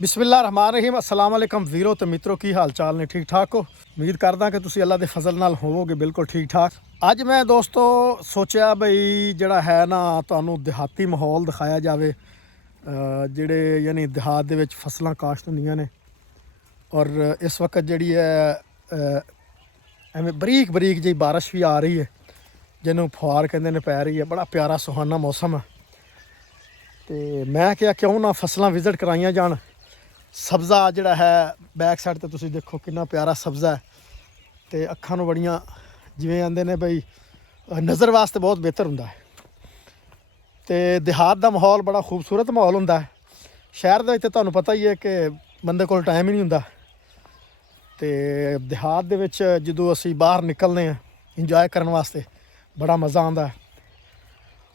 ਬਿਸਮਿਲ੍ਲਾਹ ਰਹਿਮਾਨ ਰਹੀਮ। अस्सलाम वालेकुम ਵੀਰੋ ਤੇ ਮਿੱਤਰੋ, ਕੀ ਹਾਲ ਚਾਲ ਨੇ? ਠੀਕ ਠਾਕ ਹੋ? ਉਮੀਦ ਕਰਦਾ ਕਿ ਤੁਸੀਂ ਅੱਲਾ ਦੇ ਫਜ਼ਲ ਨਾਲ ਹੋਵੋਗੇ ਬਿਲਕੁਲ ਠੀਕ ਠਾਕ। ਅੱਜ ਮੈਂ ਦੋਸਤੋ ਸੋਚਿਆ ਬਈ ਜਿਹੜਾ ਹੈ ਨਾ ਤੁਹਾਨੂੰ ਦਿਹਾਤੀ ਮਾਹੌਲ ਦਿਖਾਇਆ ਜਾਵੇ, ਜਿਹੜੇ ਯਾਨੀ ਦਿਹਾਤ ਦੇ ਵਿੱਚ ਫਸਲਾਂ ਕਾਸ਼ਤ ਹੁੰਦੀਆਂ ਨੇ ਔਰ ਇਸ ਵਕਤ ਜਿਹੜੀ ਹੈ ਐਵੇਂ ਬਰੀਕ ਬਰੀਕ ਜਿਹੀ ਬਾਰਿਸ਼ ਵੀ ਆ ਰਹੀ ਹੈ ਜਿਹਨੂੰ ਫੁਹਾਰ ਕਹਿੰਦੇ ਨੇ ਪੈ ਰਹੀ ਹੈ। ਬੜਾ ਪਿਆਰਾ ਸੁਹਾਨਾ ਮੌਸਮ ਹੈ ਤੇ ਮੈਂ ਕਿਹਾ ਕਿਉਂ ਨਾ ਫਸਲਾਂ ਵਿਜ਼ਿਟ ਕਰਾਈਆਂ ਜਾਣ। ਸਬਜ਼ਾ ਜਿਹੜਾ ਹੈ ਬੈਕ ਸਾਈਡ ਤੇ ਤੁਸੀਂ ਦੇਖੋ ਕਿੰਨਾ ਪਿਆਰਾ ਸਬਜ਼ਾ ਹੈ ਤੇ ਅੱਖਾਂ ਨੂੰ ਬੜੀਆਂ ਜਿਵੇਂ ਆਂਦੇ ਨੇ ਬਈ ਨਜ਼ਰ ਵਾਸਤੇ ਬਹੁਤ ਬਿਹਤਰ ਹੁੰਦਾ ਹੈ। ਤੇ ਦਿਹਾਤ ਦਾ ਮਾਹੌਲ ਬੜਾ ਖੂਬਸੂਰਤ ਮਾਹੌਲ ਹੁੰਦਾ ਹੈ। ਸ਼ਹਿਰ ਦੇ ਵਿੱਚ ਤੁਹਾਨੂੰ ਪਤਾ ਹੀ ਹੈ ਕਿ ਬੰਦੇ ਕੋਲ ਟਾਈਮ ਹੀ ਨਹੀਂ ਹੁੰਦਾ ਤੇ ਦਿਹਾਤ ਦੇ ਵਿੱਚ ਜਦੋਂ ਅਸੀਂ ਬਾਹਰ ਨਿਕਲਦੇ ਹਾਂ ਇੰਜੋਏ ਕਰਨ ਵਾਸਤੇ ਬੜਾ ਮਜ਼ਾ ਆਉਂਦਾ ਹੈ।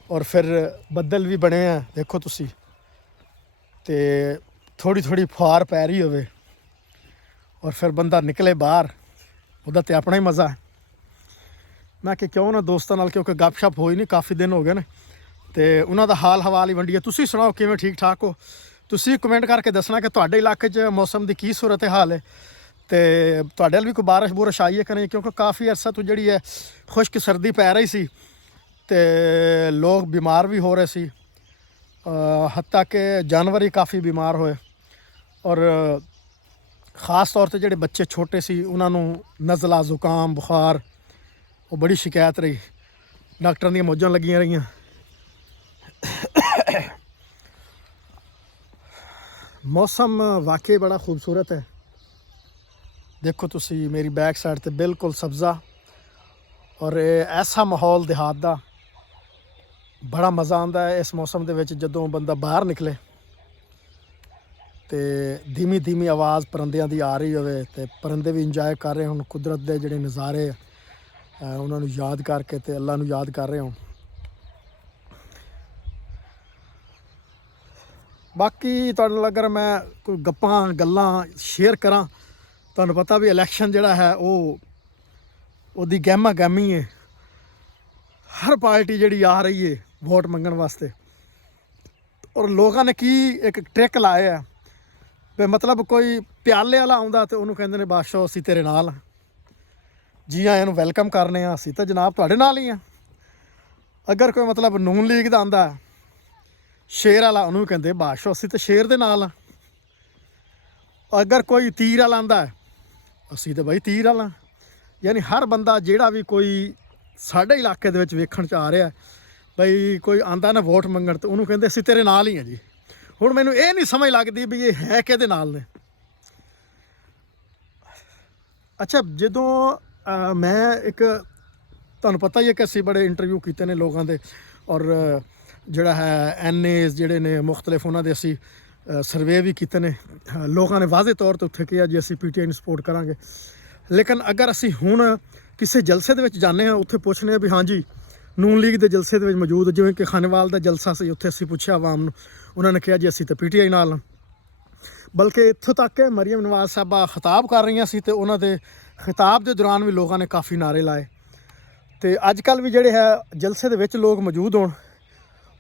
ਔਰ ਫਿਰ ਬੱਦਲ ਵੀ ਬਣੇ ਆ ਦੇਖੋ ਤੁਸੀਂ, ਤੇ ਥੋੜੀ ਥੋੜੀ ਫੁਹਾਰ ਪੈ ਰਹੀ ਹੋਵੇ ਔਰ ਫਿਰ ਬੰਦਾ ਨਿਕਲੇ ਬਾਹਰ, ਉਹਦਾ ਤੇ ਆਪਣਾ ਹੀ ਮਜ਼ਾ ਹੈ। ਮੈਂ ਕਿ ਕਿਉਂ ਨਾ ਦੋਸਤਾਂ ਨਾਲ, ਕਿਉਂਕਿ ਗੱਪਸ਼ਪ ਹੋਈ ਨਹੀਂ ਕਾਫੀ ਦਿਨ ਹੋ ਗਏ ਨੇ ਤੇ ਉਹਨਾਂ ਦਾ ਹਾਲ ਹਵਾਲ ਹੀ ਵੰਡੀਏ। ਤੁਸੀਂ ਸੁਣਾਓ ਕਿਵੇਂ, ਠੀਕ ਠਾਕ ਹੋ? ਤੁਸੀਂ ਕਮੈਂਟ ਕਰਕੇ ਦੱਸਣਾ ਕਿ ਤੁਹਾਡੇ ਇਲਾਕੇ 'ਚ ਮੌਸਮ ਦੀ ਕੀ ਸੂਰਤ ਹਾਲ ਹੈ ਤੇ ਤੁਹਾਡੇ ਵੱਲ ਵੀ ਕੋਈ ਬਾਰਿਸ਼ ਬੁਰਿਸ਼ ਆਈ ਹੈ ਕਿ ਨਹੀਂ, ਕਿਉਂਕਿ ਕਾਫੀ ਅਰਸਾ ਤੋਂ ਜਿਹੜੀ ਹੈ ਖੁਸ਼ਕ ਸਰਦੀ ਪੈ ਰਹੀ ਸੀ ਤੇ ਲੋਕ ਬਿਮਾਰ ਵੀ ਹੋ ਰਹੇ ਸੀ, ਹੱਤਾ ਕਿ ਜਾਨਵਰ ਹੀ ਕਾਫੀ ਬਿਮਾਰ ਹੋਏ ਔਰ ख़ास तौर ਤੇ ਜਿਹੜੇ ਬੱਚੇ ਛੋਟੇ ਸੀ ਉਹਨਾਂ ਨੂੰ ਨਜ਼ਲਾ ਜ਼ੁਕਾਮ ਬੁਖਾਰ ਉਹ ਬੜੀ ਸ਼ਿਕਾਇਤ ਰਹੀ। ਡਾਕਟਰਾਂ ਦੀਆਂ ਮੌਜਾਂ ਲੱਗੀਆਂ ਰਹੀਆਂ। ਮੌਸਮ ਵਾਕਈ ਬੜਾ ਖੂਬਸੂਰਤ ਹੈ। ਦੇਖੋ ਤੁਸੀਂ ਮੇਰੀ ਬੈਕ ਸਾਈਡ ਤੇ ਬਿਲਕੁਲ ਸਬਜ਼ਾ ਔਰ ਐਸਾ ਮਾਹੌਲ ਦਿਹਾਤ ਦਾ ਬੜਾ ਮਜ਼ਾ ਆਉਂਦਾ ਹੈ ਇਸ ਮੌਸਮ ਦੇ ਵਿੱਚ ਜਦੋਂ ਬੰਦਾ ਬਾਹਰ ਨਿਕਲੇ ਤੇ ਧੀਮੀ ਧੀਮੀ ਆਵਾਜ਼ ਪਰੰਦਿਆਂ ਦੀ ਆ ਰਹੀ ਹੋਵੇ ਤੇ ਪਰੰਦੇ ਵੀ ਇੰਜੋਏ ਕਰ ਰਹੇ ਹੋਣ ਕੁਦਰਤ ਦੇ ਜਿਹੜੇ ਨਜ਼ਾਰੇ ਉਹਨਾਂ ਨੂੰ ਯਾਦ ਕਰਕੇ ਤੇ ਅੱਲਾ ਨੂੰ ਯਾਦ ਕਰ ਰਹੇ ਹੋਣ। ਬਾਕੀ ਤੁਹਾਡੇ ਨਾਲ ਅਗਰ ਮੈਂ ਕੋਈ ਗੱਪਾਂ ਗੱਲਾਂ ਸ਼ੇਅਰ ਕਰਾਂ, ਤੁਹਾਨੂੰ ਪਤਾ ਵੀ ਇਲੈਕਸ਼ਨ ਜਿਹੜਾ ਹੈ ਉਹਦੀ ਗਹਿਮਾ ਗਹਿਮੀ ਹੈ। ਹਰ ਪਾਰਟੀ ਜਿਹੜੀ ਆ ਰਹੀ ਹੈ ਵੋਟ ਮੰਗਣ ਵਾਸਤੇ ਔਰ ਲੋਕਾਂ ਨੇ ਕੀ ਇੱਕ ਟ੍ਰਿਕ ਲਾਇਆ ਵੀ ਮਤਲਬ ਕੋਈ ਪਿਆਲੇ ਵਾਲਾ ਆਉਂਦਾ ਤੇ ਉਹਨੂੰ ਕਹਿੰਦੇ ਨੇ ਬਾਦਸ਼ਾਹ ਅਸੀਂ ਤੇਰੇ ਨਾਲ ਜੀ ਆਇਆਂ ਨੂੰ ਵੈਲਕਮ ਕਰਨੇ ਆ, ਅਸੀਂ ਤਾਂ ਜਨਾਬ ਤੁਹਾਡੇ ਨਾਲ ਹੀ ਆ। ਅਗਰ ਕੋਈ ਮਤਲਬ ਨੂਨ ਲੀਗ ਦਾ ਆਉਂਦਾ ਸ਼ੇਰ ਵਾਲਾ ਉਹਨੂੰ ਕਹਿੰਦੇ ਬਾਦਸ਼ਾਹ ਅਸੀਂ ਤਾਂ ਸ਼ੇਰ ਦੇ ਨਾਲ ਆ। ਅਗਰ ਕੋਈ ਤੀਰ ਵਾਲਾ ਆਉਂਦਾ ਅਸੀਂ ਤਾਂ ਬਾਈ ਤੀਰ ਵਾਲਾ। ਯਾਨੀ ਹਰ ਬੰਦਾ ਜਿਹੜਾ ਵੀ ਕੋਈ ਸਾਡੇ ਇਲਾਕੇ ਦੇ ਵਿੱਚ ਵੇਖਣ 'ਚ ਆ ਰਿਹਾ ਬਈ ਕੋਈ ਆਂਦਾ ਨਾ ਵੋਟ ਮੰਗਣ ਤੇ ਉਹਨੂੰ ਕਹਿੰਦੇ ਅਸੀਂ ਤੇਰੇ ਨਾਲ ਹੀ ਹਾਂ ਜੀ। ਹੁਣ ਮੈਨੂੰ ਇਹ ਨਹੀਂ ਸਮਝ ਲੱਗਦੀ ਵੀ ਇਹ ਹੈ ਕਿਹਦੇ ਨਾਲ ਨੇ। ਅੱਛਾ, ਜਦੋਂ ਮੈਂ ਇੱਕ ਤੁਹਾਨੂੰ ਪਤਾ ਹੀ ਹੈ ਕਿ ਅਸੀਂ ਬੜੇ ਇੰਟਰਵਿਊ ਕੀਤੇ ਨੇ ਲੋਕਾਂ ਦੇ ਔਰ ਜਿਹੜਾ ਹੈ NAs ਜਿਹੜੇ ਨੇ ਮੁਖਤਲਿਫ ਉਹਨਾਂ ਦੇ ਅਸੀਂ ਸਰਵੇ ਵੀ ਕੀਤੇ ਨੇ। ਲੋਕਾਂ ਨੇ ਵਾਜ਼ੇ ਤੌਰ 'ਤੇ ਉੱਥੇ ਕਿਹਾ ਜੀ ਅਸੀਂ PTI ਨੂੰ ਸਪੋਰਟ ਕਰਾਂਗੇ। ਲੇਕਿਨ ਅਗਰ ਅਸੀਂ ਹੁਣ ਕਿਸੇ ਜਲਸੇ ਦੇ ਵਿੱਚ ਜਾਂਦੇ ਹਾਂ ਉੱਥੇ ਪੁੱਛਦੇ ਹਾਂ ਵੀ ਹਾਂਜੀ ਨੂਨ ਲੀਗ ਦੇ ਜਲਸੇ ਦੇ ਵਿੱਚ ਮੌਜੂਦ, ਜਿਵੇਂ ਕਿ ਖਾਨੇਵਾਲ ਦਾ ਜਲਸਾ ਸੀ, ਉੱਥੇ ਅਸੀਂ ਪੁੱਛਿਆ ਆਵਾਮ ਨੂੰ, ਉਹਨਾਂ ਨੇ ਕਿਹਾ ਜੀ ਅਸੀਂ ਤਾਂ PTI ਨਾਲ। ਬਲਕਿ ਇੱਥੋਂ ਤੱਕ ਕਿ ਮਰੀਮ ਨਵਾਜ਼ ਸਾਹਿਬਾ ਖਿਤਾਬ ਕਰ ਰਹੀਆਂ ਸੀ ਤੇ ਉਹਨਾਂ ਦੇ ਖਿਤਾਬ ਦੇ ਦੌਰਾਨ ਵੀ ਲੋਕਾਂ ਨੇ ਕਾਫੀ ਨਾਅਰੇ ਲਾਏ। ਤੇ ਅੱਜ ਕੱਲ੍ਹ ਵੀ ਜਿਹੜੇ ਹੈ ਜਲਸੇ ਦੇ ਵਿੱਚ ਲੋਕ ਮੌਜੂਦ ਹੋਣ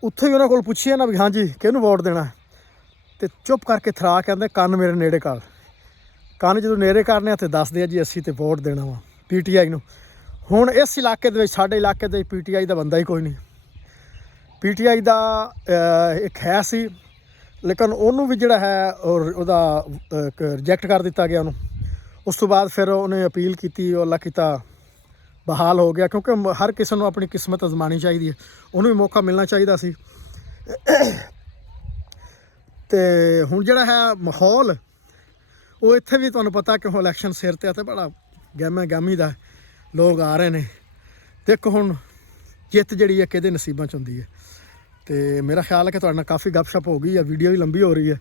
ਉੱਥੇ ਵੀ ਉਹਨਾਂ ਕੋਲ ਪੁੱਛੀਏ ਨਾ ਵੀ ਹਾਂਜੀ ਕਿਹਨੂੰ ਵੋਟ ਦੇਣਾ ਤੇ ਚੁੱਪ ਕਰਕੇ ਥਰਾ ਕਹਿੰਦੇ ਕੰਨ ਮੇਰੇ ਨੇੜੇ ਕਰ। ਕੰਨ ਜਦੋਂ ਨੇੜੇ ਕਰਨੇ ਆ ਤੇ ਦੱਸਦੇ ਆ ਜੀ ਅਸੀਂ ਤੇ ਵੋਟ ਦੇਣਾ ਵਾ PTI ਨੂੰ। ਹੁਣ ਇਸ ਇਲਾਕੇ ਦੇ ਵਿੱਚ ਸਾਡੇ ਇਲਾਕੇ ਦੇ PTI ਦਾ ਬੰਦਾ ਹੀ ਕੋਈ ਨਹੀਂ। PTI ਦਾ ਇੱਕ ਹੈ ਸੀ ਲੇਕਿਨ ਉਹਨੂੰ ਵੀ ਜਿਹੜਾ ਹੈ ਔਰ ਉਹਦਾ ਰਿਜੈਕਟ ਕਰ ਦਿੱਤਾ ਗਿਆ ਉਹਨੂੰ। ਉਸ ਤੋਂ ਬਾਅਦ ਫਿਰ ਉਹਨੇ ਅਪੀਲ ਕੀਤੀ, ਉਹ ਅੱਲਾ ਕੀਤਾ ਬਹਾਲ ਹੋ ਗਿਆ, ਕਿਉਂਕਿ ਹਰ ਕਿਸੇ ਨੂੰ ਆਪਣੀ ਕਿਸਮਤ ਅਜ਼ਮਾਉਣੀ ਚਾਹੀਦੀ ਹੈ, ਉਹਨੂੰ ਵੀ ਮੌਕਾ ਮਿਲਣਾ ਚਾਹੀਦਾ ਸੀ। ਤੇ ਹੁਣ ਜਿਹੜਾ ਹੈ ਮਾਹੌਲ ਉਹ ਇੱਥੇ ਵੀ ਤੁਹਾਨੂੰ ਪਤਾ ਕਿ ਹੁਣ ਇਲੈਕਸ਼ਨ ਸਿਰ 'ਤੇ ਆ ਤੇ ਬੜਾ ਗਹਿਮਾ ਗਹਿਮੀ ਦਾ ਲੋਕ ਆ ਰਹੇ ਨੇ। ਦੇਖੋ ਹੁਣ ਜਿੱਤ ਜਿਹੜੀ ਹੈ ਕਿਹਦੇ ਨਸੀਬਾਂ 'ਚ ਹੁੰਦੀ ਹੈ। ਤੇ ਮੇਰਾ ਖਿਆਲ ਹੈ ਕਿ ਤੁਹਾਡੇ ਨਾਲ ਕਾਫੀ ਗੱਪਸ਼ਪ ਹੋ ਗਈ ਹੈ, ਵੀਡੀਓ ਵੀ ਲੰਬੀ ਹੋ ਰਹੀ ਹੈ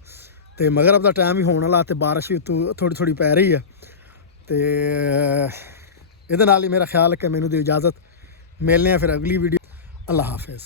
ਤੇ ਮਗਰਬ ਦਾ ਟਾਈਮ ਵੀ ਹੋਣ ਵਾਲਾ ਤੇ ਬਾਰਿਸ਼ ਵੀ ਥੋੜ੍ਹੀ ਥੋੜ੍ਹੀ ਪੈ ਰਹੀ ਹੈ ਤੇ ਇਹਦੇ ਨਾਲ ਹੀ ਮੇਰਾ ਖਿਆਲ ਹੈ ਕਿ ਮੈਨੂੰ ਦੀ ਇਜਾਜ਼ਤ। ਮਿਲਦੇ ਹਾਂ ਫਿਰ ਅਗਲੀ ਵੀਡੀਓ। ਅੱਲਾ ਹਾਫਿਜ਼।